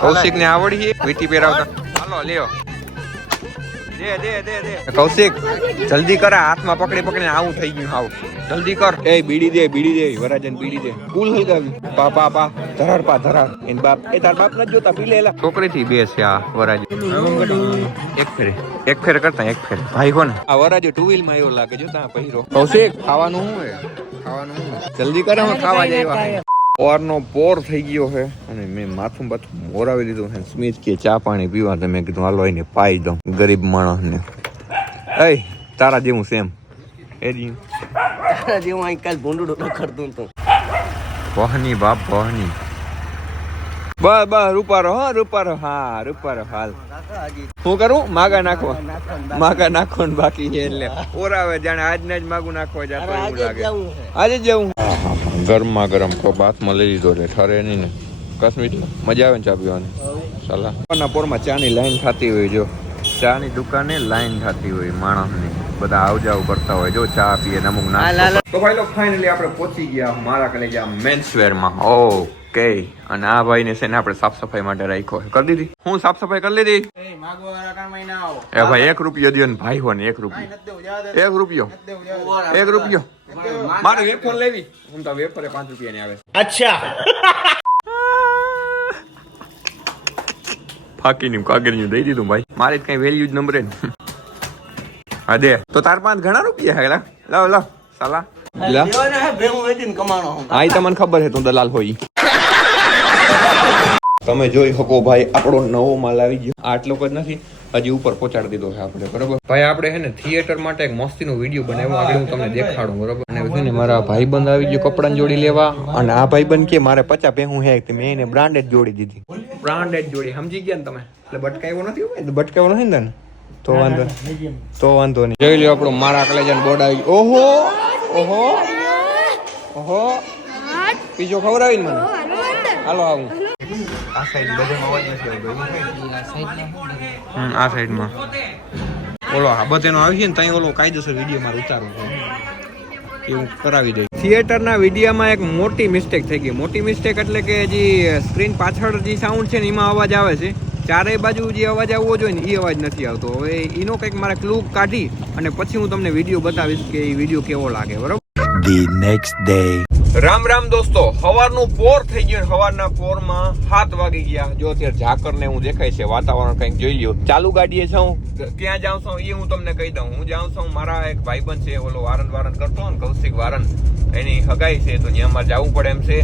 કૌશિક ને આવડી વીટી પહેરાવતા. હાલો લ્યો. દે કૌશિક જલ્દી કર, હાથમાં પકડી પકડીને આવું થઈ ગયું. આવું જલ્દી કર. એ બીડી દે વરાજન બીડી દે. કુલ હલગાવી. પા ધરાર એન બાપ. એ તાર બાપ ન જોતા પી લેલા. છોકરી થી બે છે આ વરાજ. એક ફેર કરતા એક ફેર ભાઈ કોને આ વરાજો ટુ વ્હીલ માં એવું લાગે. જો તા પહેરો. કૌશિક ખાવાનું શું હે? જલ્દી કરે, હું ખાવા જાય. પોરનો પોર થઈ ગયો છે અને મેં માથું મોરાવી દીધું છે. સ્મિત કે ચા પાણી પીવા, તો મેં કીધું હાલો એને પાઈ દઉં ગરીબ માણસ ને. એ તારા જેવું સેમ એ જેવું કાલ ભૂંડું કરતું તો બહની બાપ બહની. બસ રૂપારો હા રૂપારો હાલ. હું કરું? માગા નાખો ને બાકી છે એટલે ઓરાવે જાણે આજના જ માગું નાખવા જતો એવું લાગે. આજે જ જવું. ગરમા ગરમ કપ હાથમાં લઈ લીધો એટલે ઠરે નહીં ને. કાશ્મીર મજા આવે ને ચા પીવાની. સાલા પોરમાં ચાની લાઈન થતી હોય. જો ચાની દુકાને લાઈન થતી હોય માણસની, બધા આવ જાવ કરતા હોય. જો ચા પીએ અમુક ના. તો ભાઈ લોકો ફાઇનલી આપણે પહોંચી ગયા મારા કલેજા મેન્સવેર માં. ઓકે. અને આ ભાઈ ને છે ને આપણે સાફ સફાઈ માટે રાખ્યો. કરી દીધી? હું સાફ સફાઈ કરી લીધી. એ ભાઈ 1 રૂપિયો દો ને ભાઈ હો ને. 1 રૂપિયો મારે વેફર લેવી. હું તો વેફરે 5 રૂપિયા ની આવે. અચ્છા. ફાકીની કાગળિયું દઈ દીધું ભાઈ. મારે કઈ વેલ્યુ જ નંબરે ને. હા દે. તો તાર 5 ઘણા રૂપિયા હે. લાવ સાલા. હા તમને ખબર છે તું દલાલ હોય. તમે જોઈ શકો ભાઈ આપણો નવો માલ આવી ગયો. આટલો જ નથી, હજી ઉપર પહોંચાડી દીધો છે આપણે. બરોબર ભાઈ આપણે છે ને થિયેટર માટે એક મસ્તીનો વિડીયો બનાવ્યો. આગળ હું તમને દેખાડું. બરોબર. અને છે ને મારા ભાઈબંધ આવી ગયો કપડાની જોડી લેવા. અને આ ભાઈબંધ કે મારે 50 ભેહું હે. મેં એને બ્રાન્ડેડ જોડી દીધી. બ્રાન્ડેડ જોડી સમજી ગયા ને તમે? એટલે બટકાવ્યો નથી. બટકાવ્યો નથી ને? તો વાંધો નહીં. જોઈ લો આપણું મારા કલેજન બોર્ડ આવી. ઓહો પીજો ખવડાવી મને. હાલો આવું. આ સાઈડ બધાનો અવાજ નથી આવતો. આ સાઈડમાં ઓલો આ બધાનો આવી છે ને ત્યાં ઓલો કાયદેસર વિડીયો મારે ઉતારવું છે. એવું કરાવી દે. થિયેટરના વિડીયોમાં એક મોટી મિસ્ટેક થઈ ગઈ. મોટી મિસ્ટેક એટલે કે જે સ્ક્રીન પાછળ જે સાઉન્ડ છે ને એમાં અવાજ આવે છે. ચારેય બાજુ જે અવાજ આવવો જોઈએ ને એ અવાજ નથી આવતો. હવે એનો કંઈક મારે ક્લુ કાઢી અને પછી હું તમને વિડીયો બતાવીશ કે એ વિડીયો કેવો લાગે. બરોબર. The next day. રામ દોસ્તો, સવારનું પોર થઈ ગયું. સવારના પોરમાં 7 વાગી ગયા. જો અત્યારે ઝાકર ને હું દેખાય છે. વાતાવરણ કંઈક જોઈ લ્યો. ચાલુ ગાડીએ છું. ક્યાં જાઉં છું એ હું તમને કહી દઉં. હું જાઉં છું મારા એક ભાઈબંધ છે ઓલો વારન કરતો ને કૌશિક વારન, એની હગાઈ છે. તો ત્યાં મારે જવું પડે એમ છે.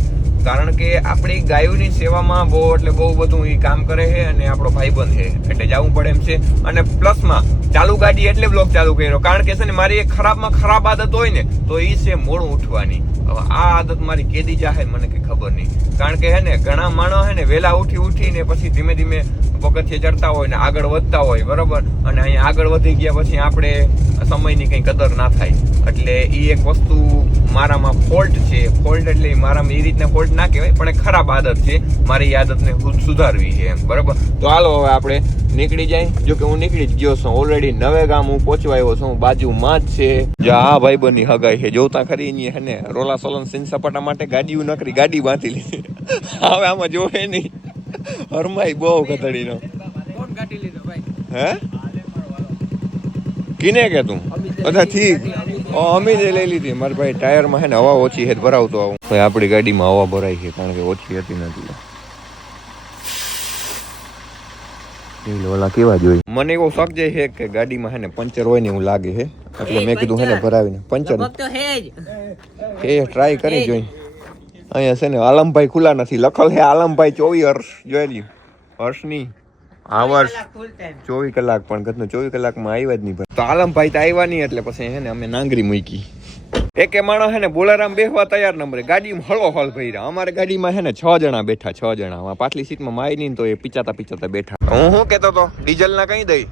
કારણ કે આપણી ગાયોની સેવામાં બહુ બધું એ કામ કરે છે અને આપણો ભાઈબંધ છે એટલે જવું પડે એમ છે. અને પ્લસમાં ચાલુ ગાડી એટલે બ્લોગ ચાલુ કર્યો કારણ કે છે ને મારી એક ખરાબ આદત હોય ને તો એ છે મોડું ઉઠવાની. હવે આ આદત મારી કેદી જાહે મને કઈ ખબર નહીં. કારણ કે હે ને ઘણા માણસ હે ને વહેલા ઉઠીને પછી ધીમે ધીમે પગથિયે ચડતા હોય ને આગળ વધતા હોય. બરોબર. અને અહીંયા આગળ વધી ગયા પછી આપણે સમયની કઈ કદર ના થાય. એટલે એ એક વસ્તુ મારામાં ફોલ્ટ છે. ફોલ્ટ એટલે મારામાં એ રીતના ફોલ્ટ ના કહેવાય પણ એક ખરાબ આદત છે. મારી એ આદતને સુધારવી છે એમ. બરોબર. તો હાલો હવે આપણે નીકળી જાય. જો કે હું નીકળી જ ગયો છું ઓલરેડી. નવે ગામ હું પહોંચવા આવ્યો છું. બાજુમાં જ છે. જો આ ભાઈબંધની હગાઈ છે. જોતા ખરી હે ને રોલા સોલન સીન સપાટા માટે ગાડી નકરી ગાડી બાંધી લીધી. હવે આમાં જોવે નહીં. હરમાઈ બહુ ગધડીનો. હે કિને કે તું બધા ઠીક. અમે જ લઈ લીધી. મારા ભાઈ ટાયરમાં છે ને હવા ઓછી છે ભરાવતો આવું. ભાઈ આપણી ગાડીમાં હવા ભરાઈ છે કારણ કે ઓછી હતી નથી. ઓલા કેવા જોઈએ. મને એવો શક જાય છે કે ગાડીમાં છે ને પંચર હોય ને એવું લાગે છે એટલે મેં કીધું છે ને ભરાવીને પંચર એ ટ્રાય કરી જોઈ. અહીંયા છે ને આલમભાઈ ખુલ્લા નથી લખલ છે. આલમભાઈ 24 હર્ષ જોઈ લ્યું. હર્ષની આ વર્ષ 24 કલાક પણ ઘરનું 24 કલાકમાં આવ્યા જ નહીં. તો આલમભાઈ તો આવ્યા નહીં એટલે પછી હે ને અમે નાંગરી મૂકી. એકે માણસ હે ને બોલારામ બેસવા તૈયાર નંબરે ગાડીમાં હળો ભર્યા. અમારે ગાડીમાં હે ને 6 જણા બેઠા. 6 જણા પાછલી સીટમાં માઈ નહીં તો એ પીચાતા બેઠા. હું શું કેતો તો ડીઝલ ના કઈ દઈ.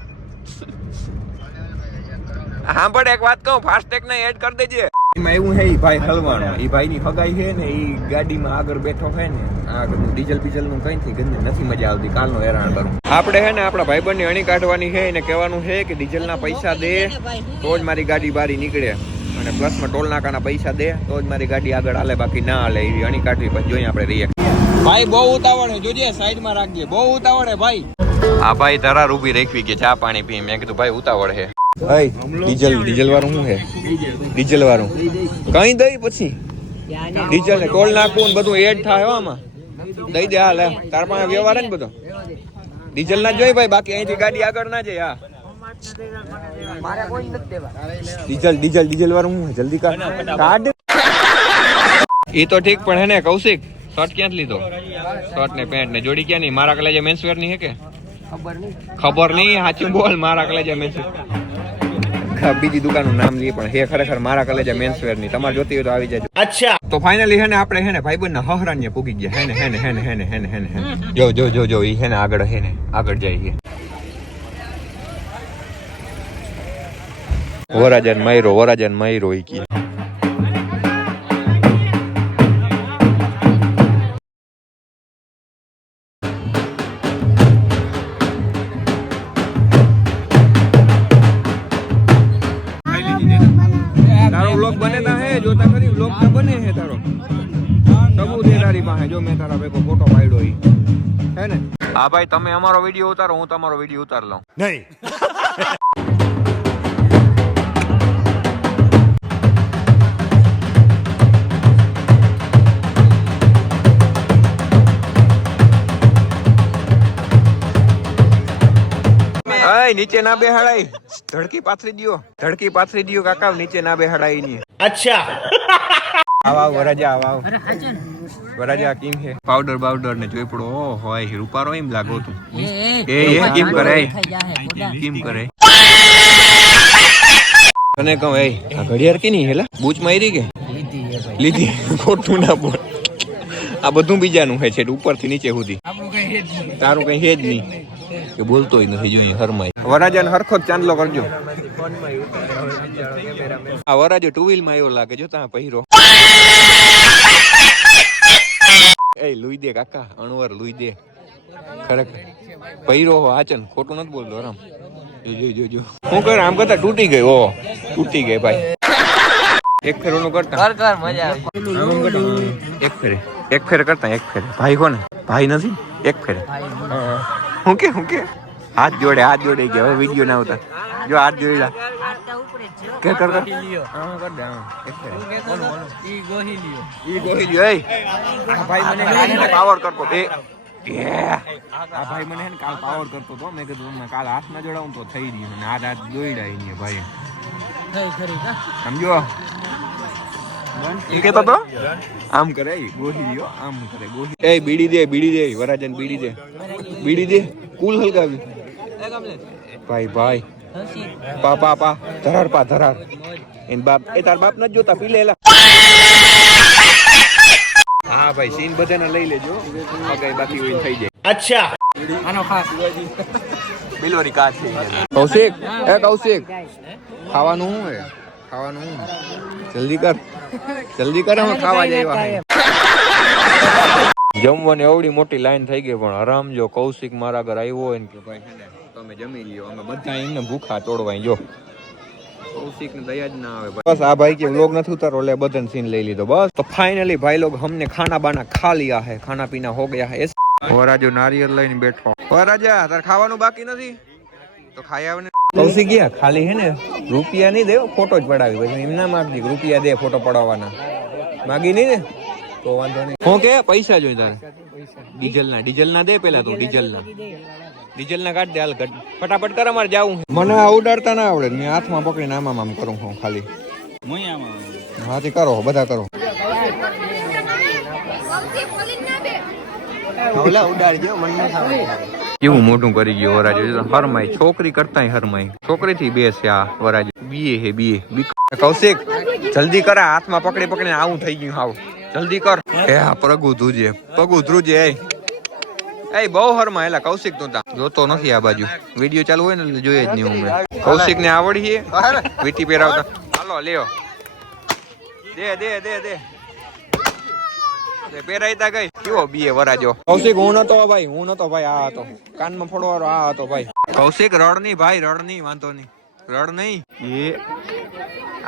હા પણ એક વાત કહું ફાસ્ટેગ ને એડ કરી દેજે. એમાં એવું હે ભાઈ હલવાણો એ ભાઈની હગાઈ છે ને એ ગાડીમાં આગળ બેઠો છે ને આગળ ડીઝલ નું કઈ થી ગંદે નથી મજા આવતી. કાલનો હેરાન કરું. આપણે હે ને આપણા ભાઈબંધની અણી કાઢવાની છે એને કહેવાનું છે કે ડીઝલ ના પૈસા દે તો જ મારી ગાડી બારી નીકળે અને પ્લસમાં ટોલ નાકાના પૈસા દે તો જ મારી ગાડી આગળ હાલે બાકી ના હાલે. એવી અણી કાઢવી પછી જોઈએ આપણે રિએક્ટ. ભાઈ બહુ ઉતાવળ હે, જોજે સાઈડમાં રાખજે, બહુ ઉતાવળ હે ભાઈ. આ ભાઈ ધરાર ઊભી રાખવી કે ચા પાણી પી. મેં કીધું ભાઈ ઉતાવળ હે. ડીઝલ વાળું શું હે? ડીઝલ વાળું કઈ દઈ પછી ડીઝલ ને ટોલ નાખવું ને બધું એડ થાય આમાં. દઈ દે. હાલ તાર પાસે વ્યવહાર હે ને બધો. ડીઝલ ના જોઈ ભાઈ, બાકી અહીંથી ગાડી આગળ ના જાય. હા ડીઝલ વાળું શું હે? જલ્દી કાઢ. એ તો ઠીક, પણ હે ને કૌશિક, શર્ટ ક્યાંથી લીધો? શર્ટ ને પેન્ટ ને જોડી ક્યાં ની? મારા કલેજે મેન્સવેર ની હે કે? ખબર નહીં, સાચું બોલ. મારા કલેજે મેન્સવેર. બીજી દુકાનનું નામ લઈએ પણ હે ખરેખર મારા કલેજે મેન્સવેર ની. તમારે જોતી હોય તો આવી જાય. અચ્છા, તો ફાઇનલી હે ને આપણે હે ને ભાઈબંધ ના હહરાન્ય પૂગી ગયા. હે ને જો ઈ હે ને આગળ જાય છે. વરાજન માયરો ઈ કી. તારો વ્લોગ બનેતા હે, જોતા ખરી વ્લોગ તો બને હે તારો. સબૂત હે તારી પાસે, જો મેં તારા ભેગો ફોટો પાડ્યો ઈ હે ને. હા ભાઈ, તમે અમારો વિડિયો ઉતારો, હું તમારો વિડિયો ઉતાર લઉં. નહીં. નીચે ના બેહાડાય, ધડકી પાથરી દિયો કાકા, નીચે ના બેહાડાય ની. અચ્છા. આવ વરાજા કેમ છે? પાવડર ને જોઈ પડો. ઓ હોય રૂપારો એમ લાગો તું. એ કેમ કરે? તને કહું, એ આ ઘડિયાળ કે નહીં હેલા બૂચ મારી કે લીધી? ખોટું ના બોલ. આ બધું બીજાનું છે, છે ઉપરથી નીચે સુધી. તારું કઈ હે જ નહીં કે બોલતોય નથી. જોઈએ હરમાઈ. વરાજાને હરખો જ ચાંદલો કરજો. આ વરાજો ટુ વ્હીલ માં એવો લાગે, જો તમે પહેરો. એ લુઈ દે કાકા, અણવર લુઈ દે. ખરેખર પહેરો હો આચન, ખોટું નથી બોલતો. આરામ જો હું કર આમ કરતા તૂટી ગઈ. ઓ તૂટી ગઈ ભાઈ. એક ફેર ઓલું કરતા મજા આવે. એક ફેર કરતા. ભાઈ કોને? ભાઈ નથી. એક ફેર હું કે હાથ જોડે ગયા. હવે વિડિયો ના આવતા. જો હાથ જોડ્યા કે કર દે. એક ફેર ઈ ગોહી એ આ ભાઈ મને પાવર કરતો. આ ભાઈ મને કાલ પાવર કરતો તો. મેં કીધું કાલ હાથ ના જોડાવું તો થઈ રહ્યું. ને હાથ જોડાય નહીં ભાઈ. સમજો એ કેતો તો આમ કરે ગોહી રહ્યો, આમ કરે ગોહી. એ બીડી દે વરાજન, બીડી દે કુલ હલગાવી. ભાઈ પા ધરાર એન બાપ. એ તાર બાપ નથી જોતા, પી લેલા. હા ભાઈ, સીન બધાને લઈ લેજો. અગાઈ બાકી હોય થઈ જાય. અચ્છા, આનો ખાસ બિલવરી કાચ છે. કૌશિક ખાવાનું શું હે? જલ્દી કર અમે ખાવા જઈવા. જમવાની એવડી મોટી લાઈન થઈ ગઈ, પણ આરામ જો કૌશિક મારા ઘર આવ્યો હોય ને કે ભાઈ તમે જમી લ્યો. અમે બધા એમને ભૂખા તોડવાય. જો કૌશિક ને દયા જ ના આવે. બસ આ ભાઈ કે વ્લોગ નથી ઉતારો, એટલે બધાને સીન લઈ લીધો. બસ તો ફાઇનલી ભાઈ લોग हमने खाना बाना खा लिया है, खाना पीना हो गया है. વરાજો નારિયેળ લઈને બેઠો. વરાજા તાર ખાવાનું બાકી નથી તો ખાઈ આવે ને. કૌશિક ગયા ખાલી હે ને રૂપિયા નહીં દે, ફોટો જ પડાવી. પછી એમ ના માગજી રૂપિયા દે ફોટો પડાવવાના. માગી નહીં ને તો વાંધો નહીં. હું કે પૈસા જોઈ તારે? ડીઝલ ના દે પેલા તું. ડીઝલ ના કાઢ દે. હાલ ફટાફટ કર, અમારે જાવું. મને આ ઉડાડતા ના આવડે. મેં હાથમાં પકડીને આમ કરું હું ખાલી. હાથી કરો, બધા કરો. કેવું મોટું કરી ગયો વરાજો. હરમાઈ છોકરી કરતા હરમાઈ. છોકરી થી બે છે આ વરાજો. બીએ. કૌશિક જલ્દી કર, હાથમાં પકડીને આવું થઈ ગયું. આવું જલ્દી કર. એ આ પગ ઉધરુજે. એ બહુ હરમાં એલા કૌશિક તું જોતો નથી આ બાજુ. વિડીયો ચાલુ હોય ને જોઈએ જ નહીં હું. કૌશિક ને આવડી વીટી પહેરાવતા. હાલો લ્યો દે પહેરાઈતા ગઈ. કેવો બીએ વરાજો. કૌશિક હું નતો ભાઈ. આ હતો કાનમાં ફોડવાળો. આ હતો ભાઈ. કૌશિક રડ નહીં ભાઈ, વાંધો નહીં. રડ નહીં. એ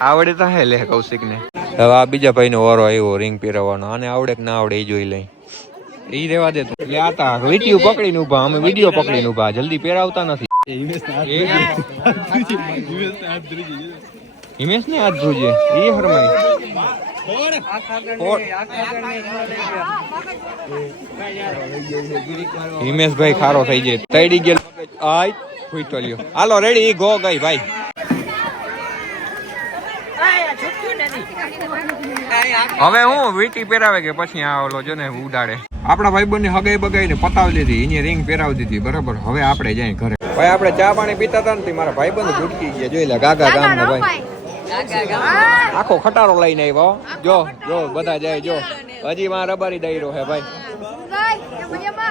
આવડે તો હે લે કૌશિક ને. હવે આ બીજા ભાઈ નો વારો આવ્યો રિંગ પહેરાવવાનો. આને આવડે કે ના આવડે એ જોઈ લઈ. ઈ રેવા દે તું. એટલે આતા વિડીયો પકડીને ઊભા, અમે વિડીયો પકડીને ઊભા, જલ્દી પહેરાવતા નથી. હિમેશ ને હાથ ધોજે, ઈ હરમાઈ. હિમેશભાઈ ખારો થઈ જાય, તૈડી ગયેલ આય ફૂટો લ્યો. હાલો રેડી ગો ગઈ ભાઈ. હવે હું વીટી પહેરાવે કે પછી આ ઓલો જો ને ઉડાડે. આપણા ભાઈબંધને હગાઈ બગાઈને પતાવી દીધી, એની રિંગ પહેરાવી દીધી બરાબર. હવે આપણે જાય ઘરે. ભાઈ આપણે ચા પાણી પીતા હતા ને મારા ભાઈબંધ ભૂટકી ગયા, જોઈ લે ગાગા ગામ ને ભાઈ આખો ખટારો લઈને આવ્યો. જો જો બધા જાય, જો હજી માં રબારી ડાયરો હે ભાઈ.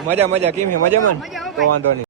મજા મજા કેમ હે? મજામાં? તો વાંધો નહીં.